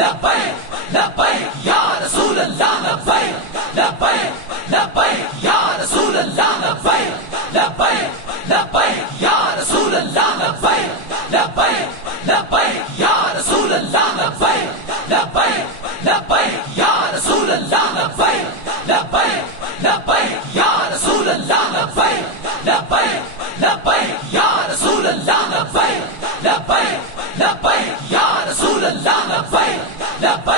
लब्बैक लब्बैक या रसूल अल्लाह लब्बैक लब्बैक लब्बैक या रसूल अल्लाह लब्बैक लब्बैक लब्बैक या रसूल अल्लाह लब्बैक लब्बैक लब्बैक या रसूल अल्लाह लब्बैक लब्बैक लब्बैक या रसूल अल्लाह लब्बैक लब्बैक लब्बैक या रसूल अल्लाह लब्बैक लब्बैक लब्बैक या रसूल अल्लाह लब्बैक लब्बैक लब्बैक या रसूल अल्लाह लब्बैक लब्बैक